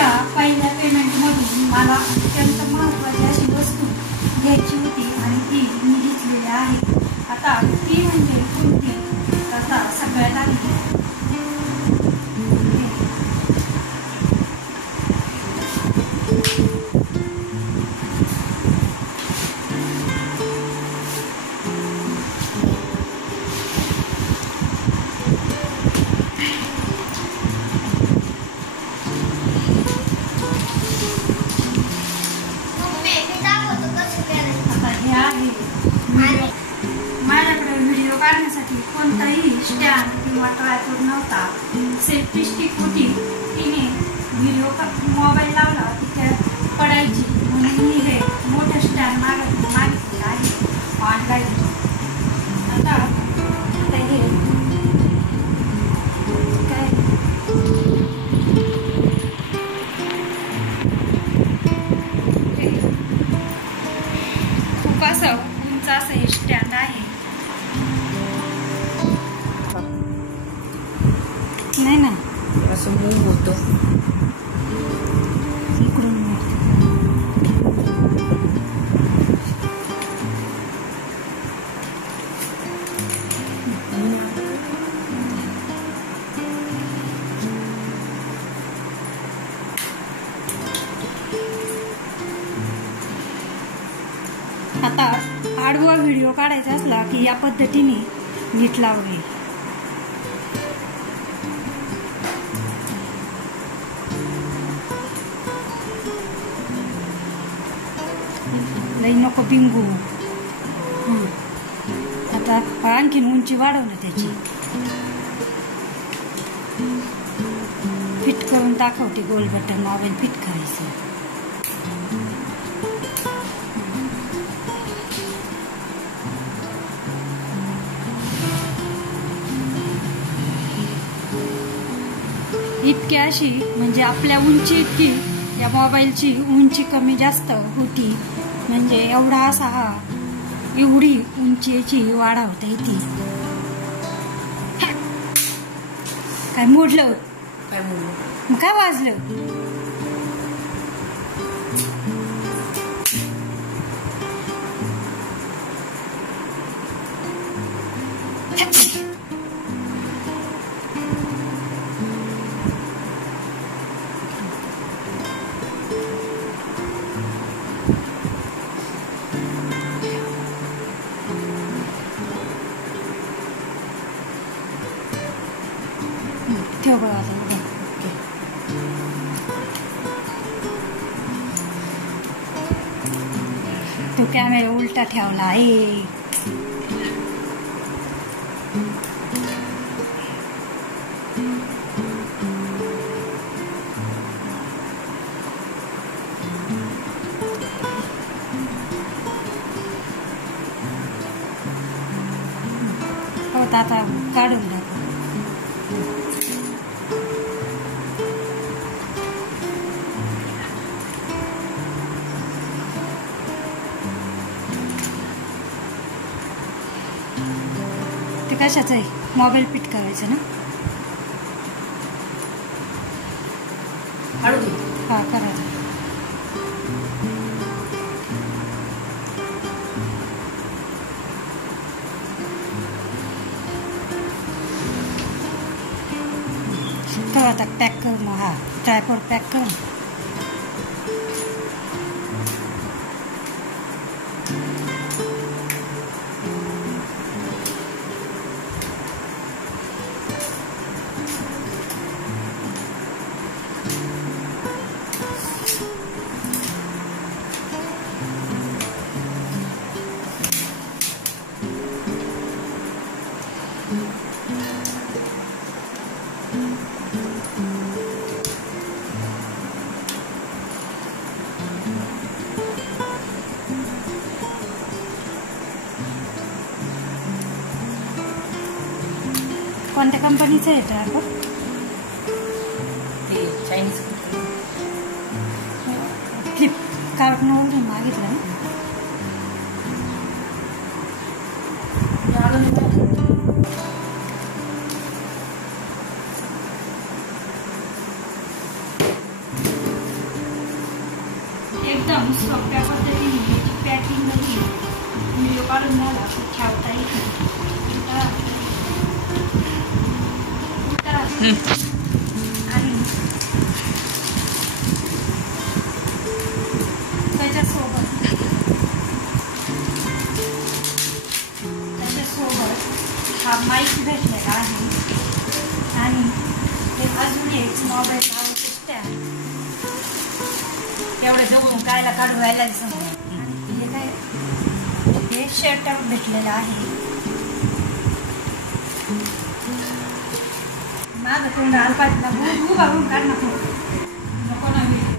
माझ्या पहिल्या पेमेंटमधून मला अत्यंत महत्त्वाची अशी वस्तू घ्यायची होती आणि ती मी घेतलेली आहे. आता ती म्हणजे कोणती? आता सगळ्यात आधी माझ्याकडे व्हिडिओ काढण्यासाठी कोणताही स्टँड किंवा ट्रायपॉड नव्हता. सेल्फी स्टिक होती, तिने व्हिडिओ मोबाईल लावला तिथे पडायची म्हणून मी हे मोठं स्टँड मागितले आहे ऑनलाईन. आता हे काय खूप असं उंच असं हे स्टँड आहे. नाही ना असं मूव होतं इकडून. आता आडवा व्हिडिओ काढायचा असला की या पद्धतीने नीट लावणे. लई नको बिंगू. आता आणखीन उंची वाढवणं त्याची. फिट करून दाखवते. गोल बटन मोबाईल फिट करायचं. इतकी अशी म्हणजे आपल्या उंची इतकी या मोबाईलची उंची कमी जास्त होती. म्हणजे एवढा असा हा एवढी उंचीची वाढवता येते. काय मोडलं? मग काय वाजलं? ठेव बघा आता. तो कॅमेरा उलटा ठेवला आहे. आता काढून द्या. ते कशाचं आहे? मोबाईल फिट करायचं ना? हा करायचं. आता पॅक कर मग. हा ट्रायपॉड पॅक कर. कोणत्या कंपनीचं आहे ट्रायपॉड? ते चायनीज फ्लिपकार्टवरून मागितलं ना? एकदम सोप्या पद्धतीने याची पॅकिंग व्हिडिओ काढून मला ठेवता येते. आणि त्याच्यासोबत हा माईक भेटलेला आहे आणि ते अजून एक मोबाईल लावू शकत्या एवढं जवळून कायला काढू व्हायला हे काय हे शर्ट भेटलेलं आहे. माझं तोंड आलपाटला उभारून काढ नको ना व्हिडिओ